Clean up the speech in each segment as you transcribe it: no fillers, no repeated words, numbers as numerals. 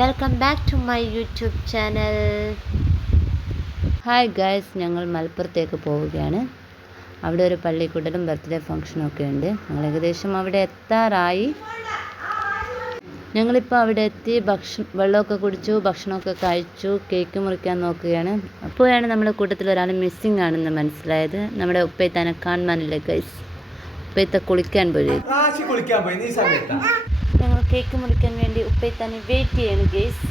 Welcome back to my YouTube channel. Hi guys, ഞങ്ങൾ മലപ്പുറത്തേക്ക് പോവുകയാണ്. അവിടെ ഒരു പള്ളിക്കൂടലും ബർത്ത്ഡേ ഫംഗ്ഷനും ഒക്കെ ഉണ്ട്. ഞങ്ങൾ ഏകദേശം അവിടെ എത്താറായി. ഞങ്ങളിപ്പോൾ അവിടെ എത്തി വെള്ളമൊക്കെ കുടിച്ചു, ഭക്ഷണമൊക്കെ കഴിച്ചു, കേക്ക് മുറിക്കാൻ നോക്കുകയാണ്. അപ്പോഴാണ് നമ്മുടെ കൂട്ടത്തിൽ ഒരാൾ മിസ്സിങ് ആണെന്ന് മനസ്സിലായത്. നമ്മുടെ ഉപ്പേത്താനെ കാണാനില്ല ഗൈസ്. ഉപ്പേത്ത കുളിക്കാൻ പോയി. ഞങ്ങൾ കേക്ക് മുറിക്കാൻ വേണ്ടി ഉപ്പേത്താനെ വെയിറ്റ് ചെയ്യണം ഗൈസ്.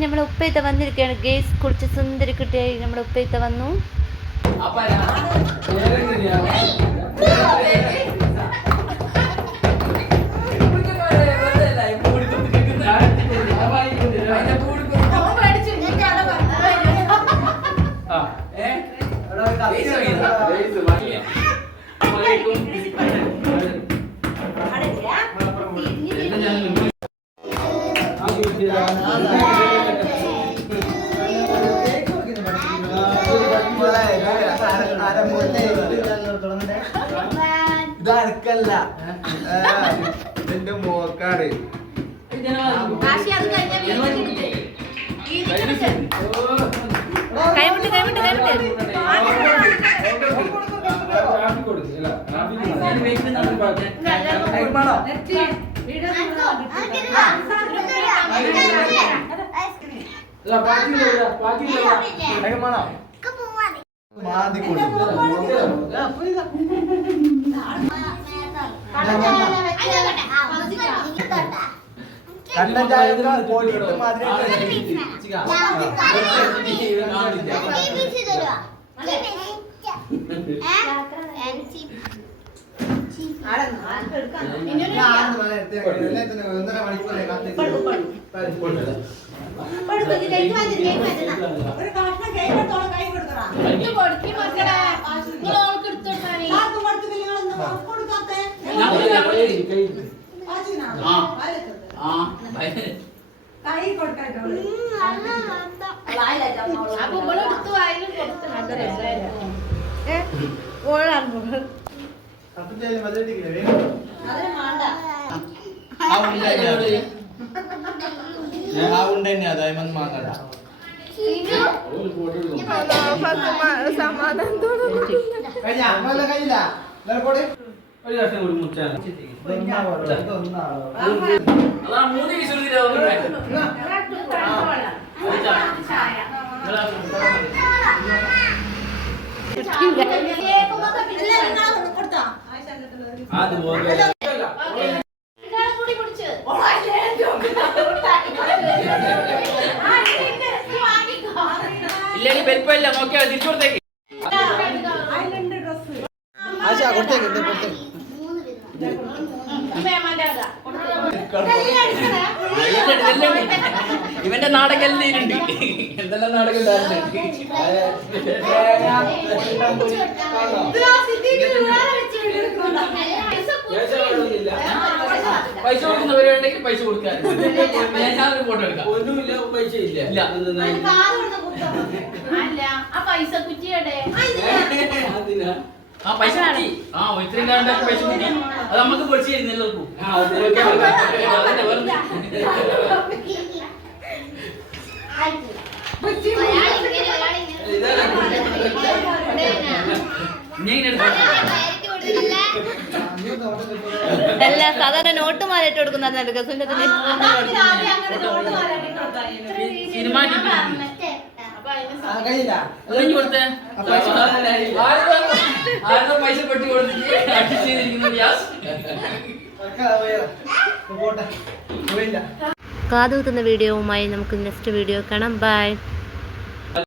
നമ്മുടെ ഉപ്പേത്ത വന്നിരിക്കുകയാണ് ഗേസ്. കുളിച്ച് സുന്ദരി കുട്ടിയായി നമ്മുടെ ഉപ്പേത്ത വന്നു. ഇതല്ല എന്റെ മോക്കാട് ഇവന്റെ നാടകല്ലുണ്ട്. എന്തെല്ലാം നാടകം പൈസ കൊടുക്കുന്നവരുണ്ടെങ്കിൽ പൈസ കൊടുക്കാൻ ഫോട്ടോ എടുക്കാം. ഒന്നുമില്ല, പൈസ ഇല്ല. ആ പൈസ കിട്ടി. ഇത്രയും കാലം പൈസ കിട്ടി. അത് നമുക്ക് പൊളിച്ചു തരുന്നു എല്ലാവർക്കും. അല്ല, സാധാരണ നോട്ട് മാറിയിട്ട് കൊടുക്കുന്ന ഗസന്റെ സിനിമ പൈസ പെട്ടി കൊടുത്തിട്ട് അഡ്ജസ്റ്റ് ചെയ്തിരിക്കുന്നു. കാതുകുത്തുന്ന വീഡിയോവുമായി നമുക്ക് നെക്സ്റ്റ് വീഡിയോ കാണാം. ബൈ.